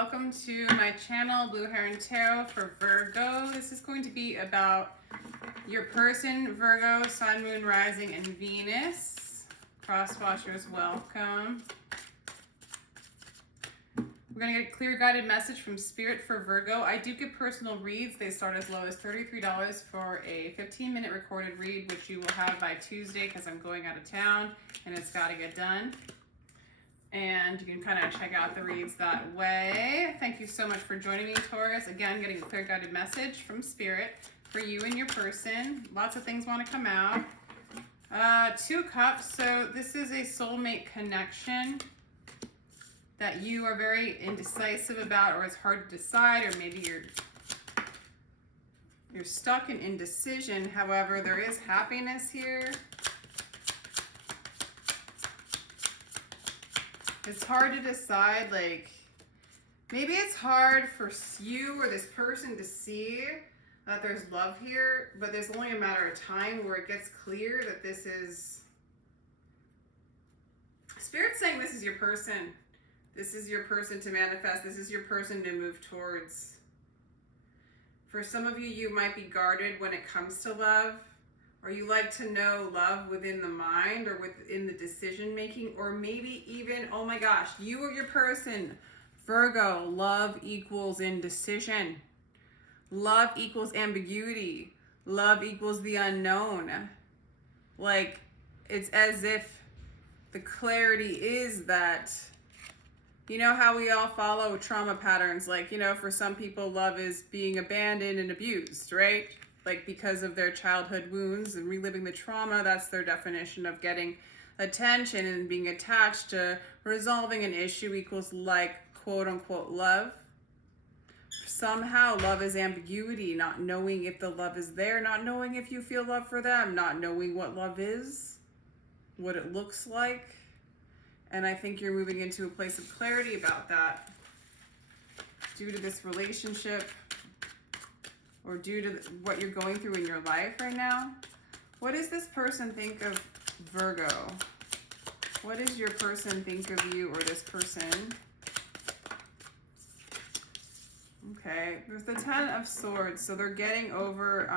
welcome to my channel, Blue Heron Tarot for Virgo. This is going to be about your person, Virgo, Sun, Moon, Rising, and Venus. Cross-watchers, welcome. We're going to get a clear guided message from Spirit for Virgo. I do give personal reads. They start as low as $33 for a 15-minute recorded read, which you will have by Tuesday because I'm going out of town and it's got to get done. And you can kind of check out the reads that way. Thank you so much for joining me, Taurus. Again, getting a clear guided message from Spirit for you and your person. Lots of things want to come out. Two Cups. So this is a soulmate connection that you are very indecisive about, or it's hard to decide, or maybe you're stuck in indecision. However, there is happiness here. It's hard to decide, like, maybe it's hard for you or this person to see that there's love here, but there's only a matter of time where it gets clear that this is, Spirit's saying this is your person. This is your person to manifest. This is your person to move towards. For some of you, you might be guarded when it comes to love, or you like to know love within the mind or within the decision making, or maybe even, oh my gosh, you or your person, Virgo, love equals indecision. Love equals ambiguity. Love equals the unknown. Like, it's as if the clarity is that, you know how we all follow trauma patterns, like, you know, for some people, love is being abandoned and abused, right? Like, because of their childhood wounds and reliving the trauma, that's their definition of getting attention and being attached to resolving an issue equals, like, quote unquote love. Somehow love is ambiguity, not knowing if the love is there, not knowing if you feel love for them, not knowing what love is, what it looks like. And I think you're moving into a place of clarity about that due to this relationship, or due to what you're going through in your life right now. What does this person think of Virgo? What does your person think of you or this person? Okay, there's the Ten of Swords. So they're getting over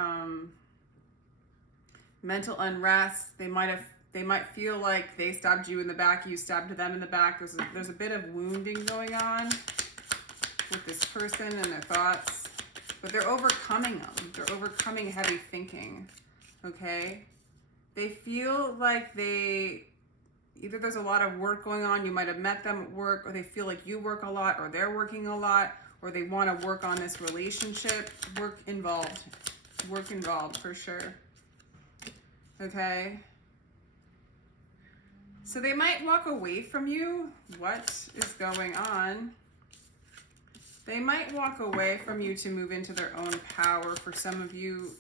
mental unrest. They might feel like they stabbed you in the back, you stabbed them in the back. There's a bit of wounding going on with this person and their thoughts. But they're overcoming them. They're overcoming heavy thinking, okay? They feel like either there's a lot of work going on, you might have met them at work, or they feel like you work a lot, or they're working a lot, or they want to work on this relationship. Work involved for sure, okay? So they might walk away from you. What is going on? They might walk away from you to move into their own power. For some of you,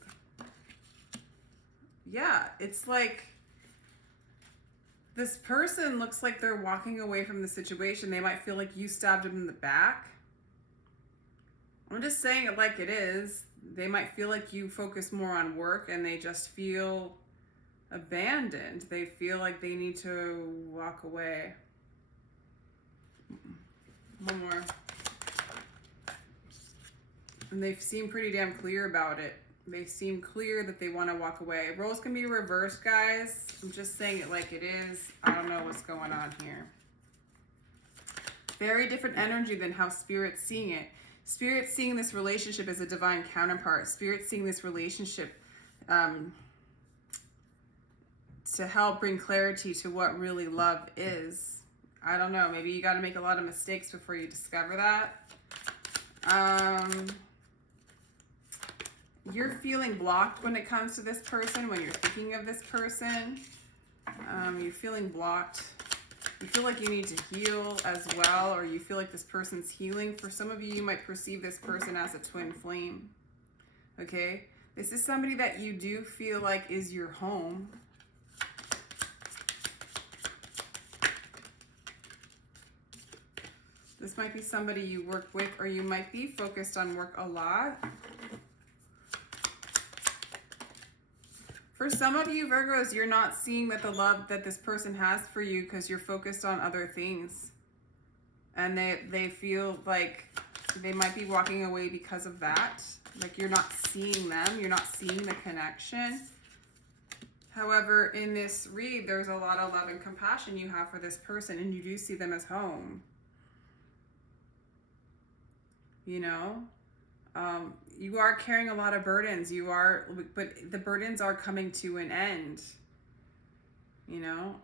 yeah, it's like this person looks like they're walking away from the situation. They might feel like you stabbed them in the back. I'm just saying it like it is. They might feel like you focus more on work and they just feel abandoned. They feel like they need to walk away. One more. And they seem pretty damn clear about it. They seem clear that they want to walk away. Roles can be reversed, guys. I'm just saying it like it is. I don't know what's going on here. Very different energy than how Spirit's seeing it. Spirit's seeing this relationship as a divine counterpart. Spirit's seeing this relationship to help bring clarity to what really love is. I don't know. Maybe you got to make a lot of mistakes before you discover that. You're feeling blocked when it comes to this person, when you're thinking of this person. You're feeling blocked. You feel like you need to heal as well, or you feel like this person's healing. For some of you, you might perceive this person as a twin flame. Okay? This is somebody that you do feel like is your home. This might be somebody you work with, or you might be focused on work a lot. For some of you, Virgos, you're not seeing that the love that this person has for you because you're focused on other things. And they feel like they might be walking away because of that. Like you're not seeing them. You're not seeing the connection. However, in this read, there's a lot of love and compassion you have for this person, and you do see them as home. You know? You are carrying a lot of burdens. But the burdens are coming to an end. You know?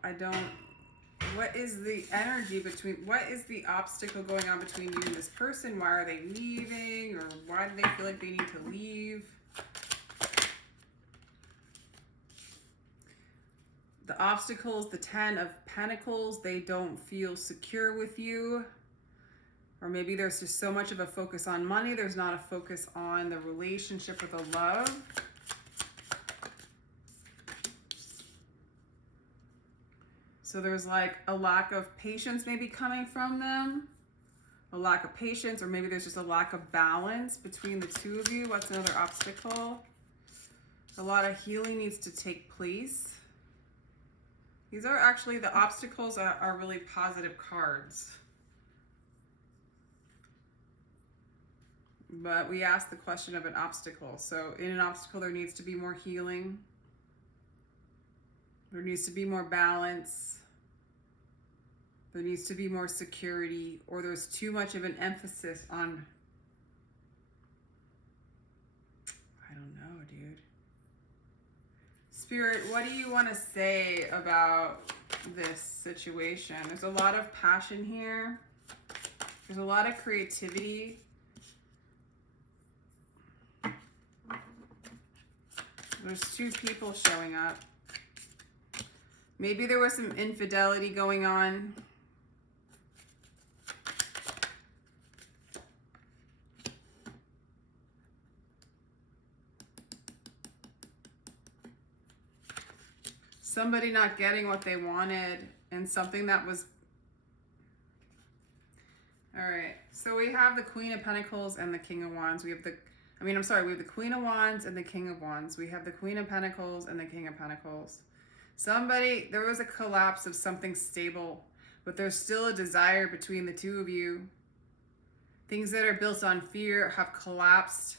What is the energy between, what is the obstacle going on between you and this person? Why are they leaving? Or why do they feel like they need to leave? The obstacles, the 10 of Pentacles, they don't feel secure with you. Or maybe there's just so much of a focus on money. There's not a focus on the relationship or the love. So there's like a lack of patience maybe coming from them. A lack of patience, or maybe there's just a lack of balance between the two of you. What's another obstacle? A lot of healing needs to take place. These are actually, the obstacles are really positive cards. But we asked the question of an obstacle. So in an obstacle, there needs to be more healing. There needs to be more balance. There needs to be more security, or there's too much of an emphasis on, I don't know, dude. Spirit, what do you want to say about this situation? There's a lot of passion here. There's a lot of creativity. There's two people showing up. Maybe there was some infidelity going on. Somebody not getting what they wanted, and something that was... All right, so we have the Queen of Pentacles and the King of Wands. We have the Queen of Wands and the King of Wands. We have the Queen of Pentacles and the King of Pentacles. There was a collapse of something stable, but there's still a desire between the two of you. Things that are built on fear have collapsed.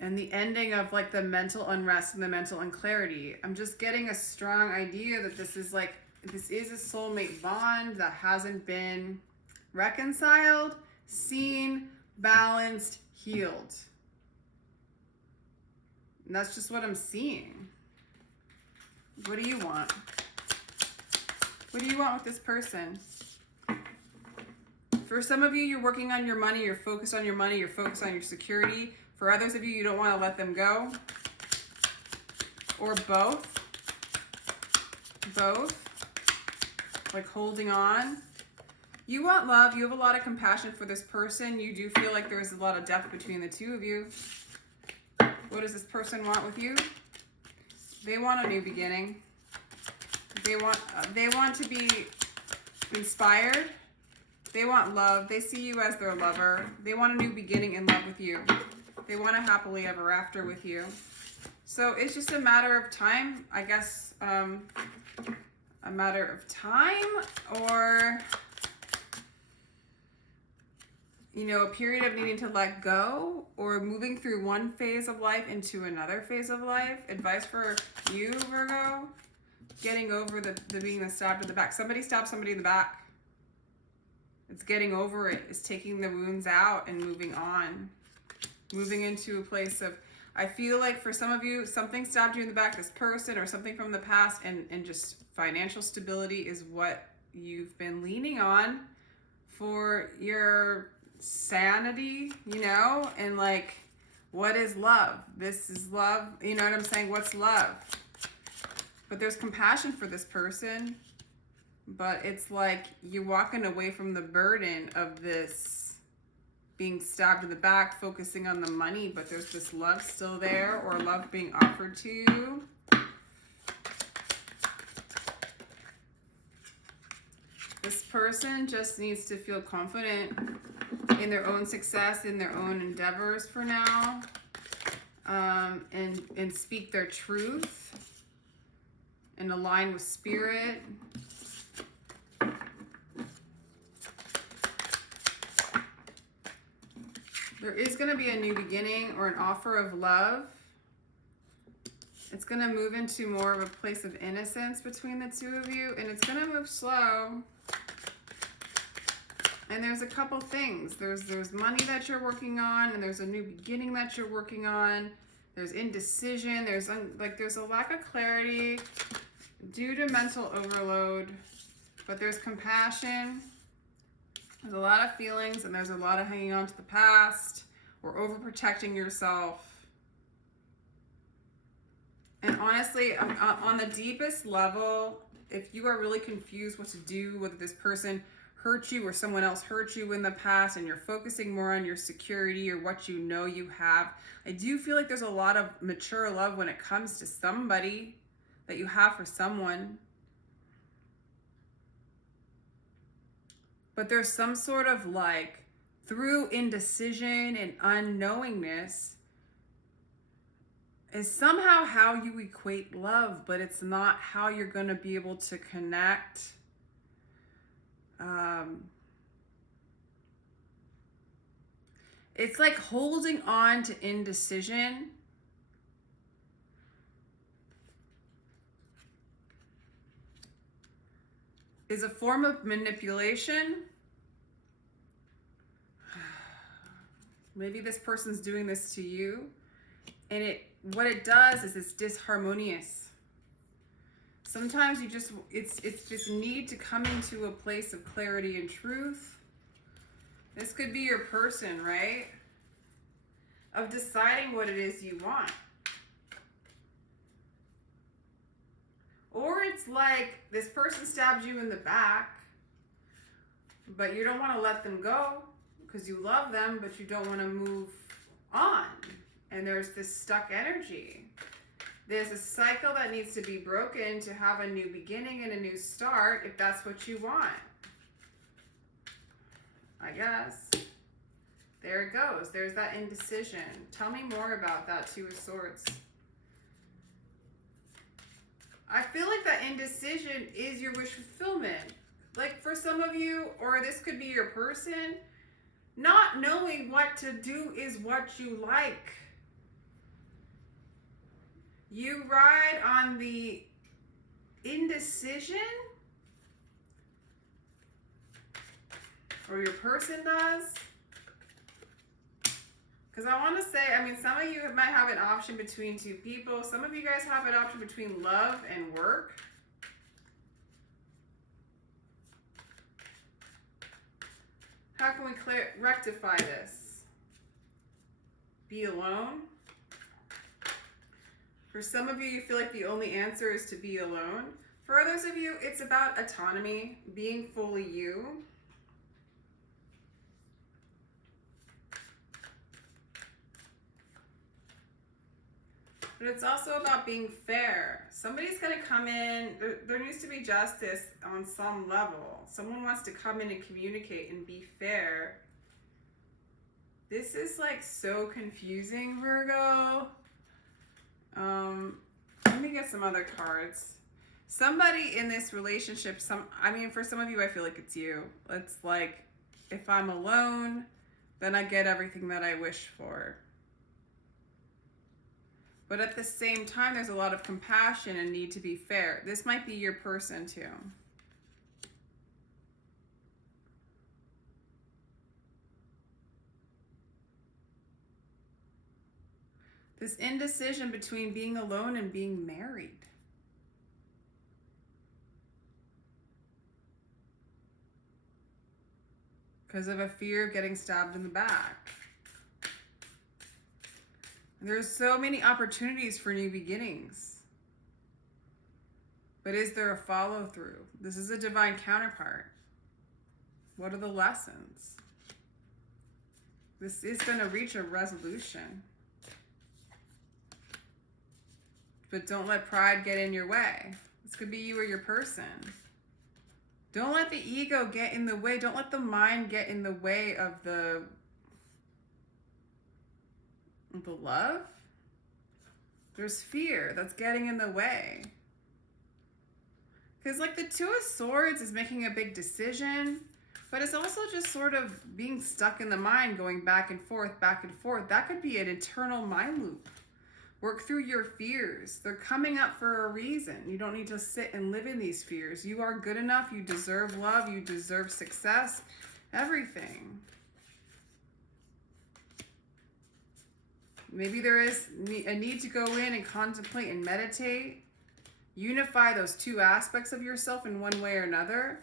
And the ending of like the mental unrest and the mental unclarity. I'm just getting a strong idea that this is a soulmate bond that hasn't been reconciled, seen, balanced, healed. And that's just what I'm seeing. What do you want? What do you want with this person? For some of you, you're working on your money, you're focused on your money, you're focused on your security. For others of you, you don't want to let them go. Or both. Both. Like holding on. You want love. You have a lot of compassion for this person. You do feel like there's a lot of depth between the two of you. What does this person want with you? They want a new beginning. They want to be inspired. They want love. They see you as their lover. They want a new beginning in love with you. They want a happily ever after with you. So it's just a matter of time, I guess, a matter of time, or, you know, a period of needing to let go, or moving through one phase of life into another phase of life. Advice for you, Virgo, getting over the being stabbed in the back. Somebody stabbed somebody in the back. It's getting over it. It's taking the wounds out and moving on. Moving into a place of, I feel like for some of you, something stabbed you in the back, this person or something from the past, and just financial stability is what you've been leaning on for your sanity, you know, and like, what is love? This is love, you know what I'm saying? What's love? But there's compassion for this person, but it's like you're walking away from the burden of this being stabbed in the back, focusing on the money, but there's this love still there, or love being offered to you. This person just needs to feel confident in their own success, in their own endeavors for now, and speak their truth and align with spirit. There is going to be a new beginning or an offer of love. It's going to move into more of a place of innocence between the two of you, and it's going to move slow. And there's a couple things. There's money that you're working on, and there's a new beginning that you're working on. There's indecision. There's a lack of clarity due to mental overload, but there's compassion. There's a lot of feelings, and there's a lot of hanging on to the past or overprotecting yourself. And honestly, on the deepest level, if you are really confused what to do, whether this person hurt you or someone else hurt you in the past, and you're focusing more on your security or what you know you have, I do feel like there's a lot of mature love when it comes to somebody that you have for someone. But there's some sort of like, through indecision and unknowingness, is somehow how you equate love, but it's not how you're going to be able to connect. It's like holding on to indecision is a form of manipulation. Maybe this person's doing this to you, and what it does is it's disharmonious. Sometimes it's just need to come into a place of clarity and truth. This could be your person, right? Of deciding what it is you want. Or it's like this person stabbed you in the back, but you don't want to let them go because you love them, but you don't want to move on. And there's this stuck energy. There's a cycle that needs to be broken to have a new beginning and a new start, if that's what you want. I guess. There it goes. There's that indecision. Tell me more about that Two of Swords. I feel like that indecision is your wish fulfillment. Like for some of you, or this could be your person, not knowing what to do is what you like. You ride on the indecision, or your person does. Because I want to say, I mean, some of you might have an option between two people. Some of you guys have an option between love and work. How can we rectify this? Be alone. For some of you, you feel like the only answer is to be alone. For others of you, it's about autonomy, being fully you. But it's also about being fair. Somebody's going to come in. There needs to be justice on some level. Someone wants to come in and communicate and be fair. This is like so confusing, Virgo. Let me get some other cards. Somebody in this relationship, for some of you, I feel like it's you. It's like, if I'm alone, then I get everything that I wish for. But at the same time, there's a lot of compassion and need to be fair. This might be your person too. This indecision between being alone and being married. Because of a fear of getting stabbed in the back. There's so many opportunities for new beginnings. But is there a follow through? This is a divine counterpart. What are the lessons? This is going to reach a resolution. But don't let pride get in your way. This could be you or your person. Don't let the ego get in the way. Don't let the mind get in the way of the love. There's fear that's getting in the way. Because like the Two of Swords is making a big decision, But it's also just sort of being stuck in the mind, going back and forth, back and forth. That could be an eternal mind loop. Work through your fears. They're coming up for a reason. You don't need to sit and live in these fears. You are good enough. You deserve love. You deserve success. Everything. Maybe there is a need to go in and contemplate and meditate. Unify those two aspects of yourself in one way or another.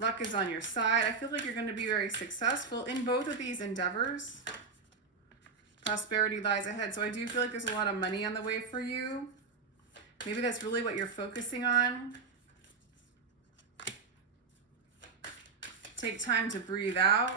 Luck is on your side. I feel like you're going to be very successful in both of these endeavors. Prosperity lies ahead. So I do feel like there's a lot of money on the way for you. Maybe that's really what you're focusing on. Take time to breathe out.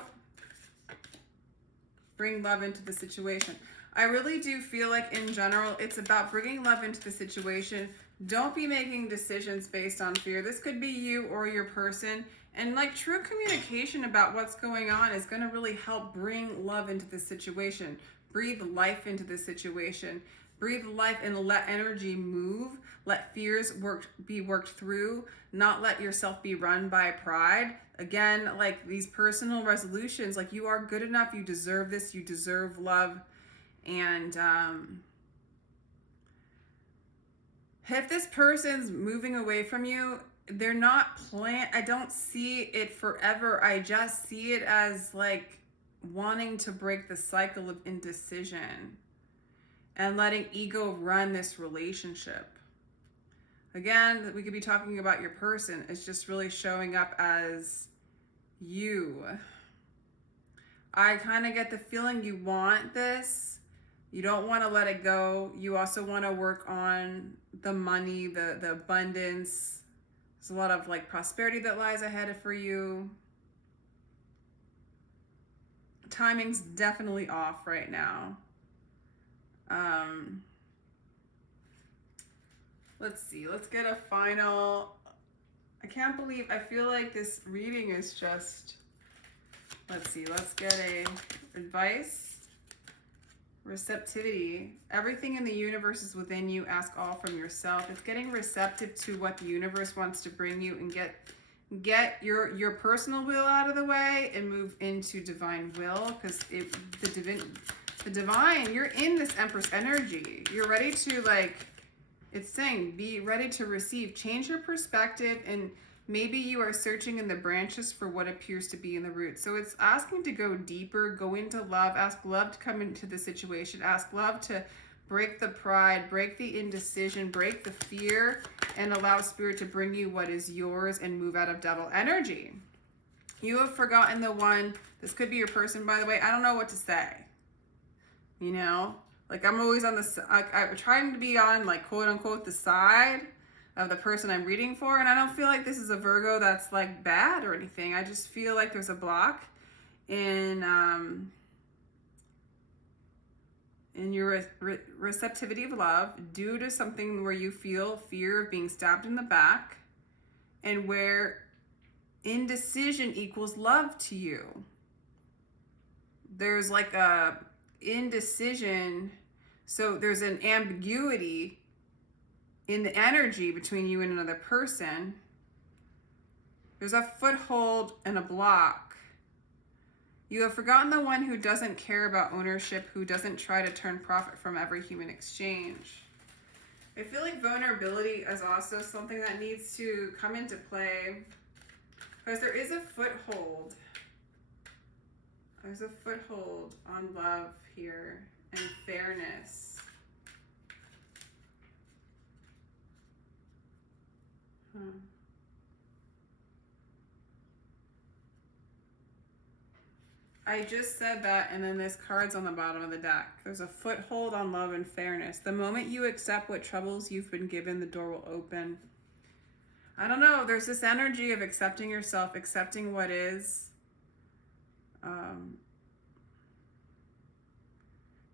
Bring love into the situation. I really do feel like in general, it's about bringing love into the situation. Don't be making decisions based on fear. This could be you or your person. And like true communication about what's going on is going to really help bring love into the situation. Breathe life into the situation. Breathe life and let energy move. Let fears be worked through. Not let yourself be run by pride. Again, like these personal resolutions, like you are good enough. You deserve this. You deserve love. And if this person's moving away from you, they're not I don't see it forever. I just see it as like wanting to break the cycle of indecision and letting ego run this relationship. Again, we could be talking about your person. It's just really showing up as you. I kind of get the feeling you want this. You don't want to let it go. You also want to work on the money, the abundance. There's a lot of like prosperity that lies ahead for you. Timing's definitely off right now. Let's see. Let's get a final. I can't believe, I feel like this reading is just, let's see. Let's get a advice. Receptivity. Everything in the universe is within you. Ask all from yourself. It's getting receptive to what the universe wants to bring you and get your personal will out of the way and move into divine will, because the divine, you're in this Empress energy. You're ready to, like, it's saying be ready to receive. Change your perspective, and maybe you are searching in the branches for what appears to be in the roots. So it's asking to go deeper, go into love, ask love to come into the situation, ask love to break the pride, break the indecision, break the fear, and allow spirit to bring you what is yours and move out of devil energy. You have forgotten the one. This could be your person, by the way. I don't know what to say. You know, like I'm always on I'm trying to be on, like, quote unquote, the side of the person I'm reading for, and I don't feel like this is a Virgo that's like bad or anything. I just feel like there's a block in your receptivity of love due to something where you feel fear of being stabbed in the back, and where indecision equals love to you. There's like a indecision, so there's an ambiguity in the energy between you and another person. There's a foothold and a block. You have forgotten the one who doesn't care about ownership, who doesn't try to turn profit from every human exchange. I feel like vulnerability is also something that needs to come into play, because there is a foothold. There's a foothold on love here and fairness. I just said that, and then this card's on the bottom of the deck. There's a foothold on love and fairness. The moment you accept what troubles you've been given, the door will open. I don't know. There's this energy of accepting yourself, accepting what is.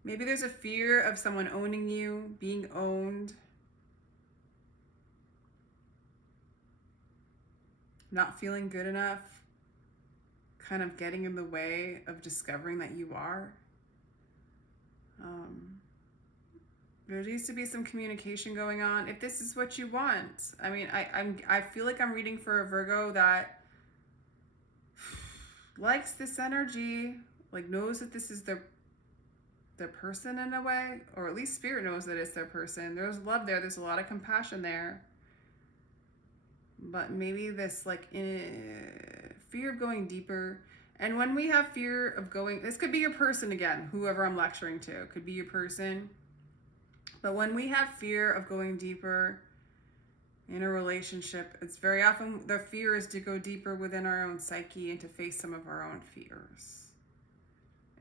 Maybe there's a fear of someone owning you, being owned. Not feeling good enough, kind of getting in the way of discovering that you are. There needs to be some communication going on if this is what you want. I mean, I feel like I'm reading for a Virgo that likes this energy, like knows that this is their person in a way, or at least spirit knows that it's their person. There's love there. There's a lot of compassion there. But maybe this like fear of going deeper. And when we have fear of going, this could be your person again, whoever I'm lecturing to, could be your person. But when we have fear of going deeper in a relationship, it's very often the fear is to go deeper within our own psyche and to face some of our own fears.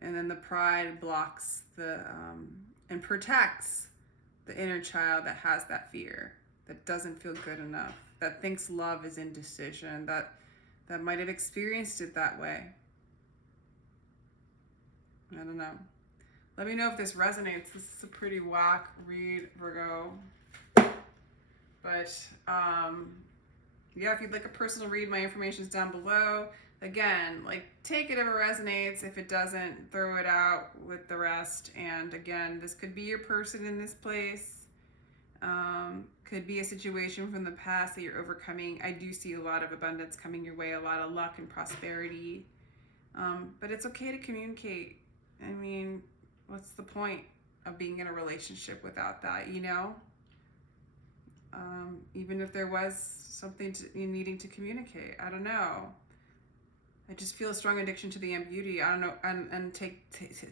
And then the pride blocks and protects the inner child that has that fear, that doesn't feel good enough, that thinks love is indecision, that might have experienced it that way. I don't know. Let me know if this resonates. This is a pretty whack read, Virgo. But yeah, if you'd like a personal read, my information is down below. Again, like, take it if it resonates. If it doesn't, throw it out with the rest. And again, this could be your person in this place. Could be a situation from the past that you're overcoming. I do see a lot of abundance coming your way, a lot of luck and prosperity. But it's okay to communicate. I mean, what's the point of being in a relationship without that, you know? Even if there was something you needing to communicate, I don't know. I just feel a strong addiction to the ambiguity. I don't know. And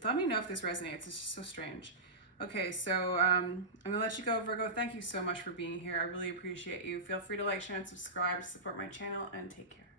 let me know if this resonates. It's just so strange. Okay, so I'm going to let you go, Virgo. Thank you so much for being here. I really appreciate you. Feel free to like, share, and subscribe to support my channel, and take care.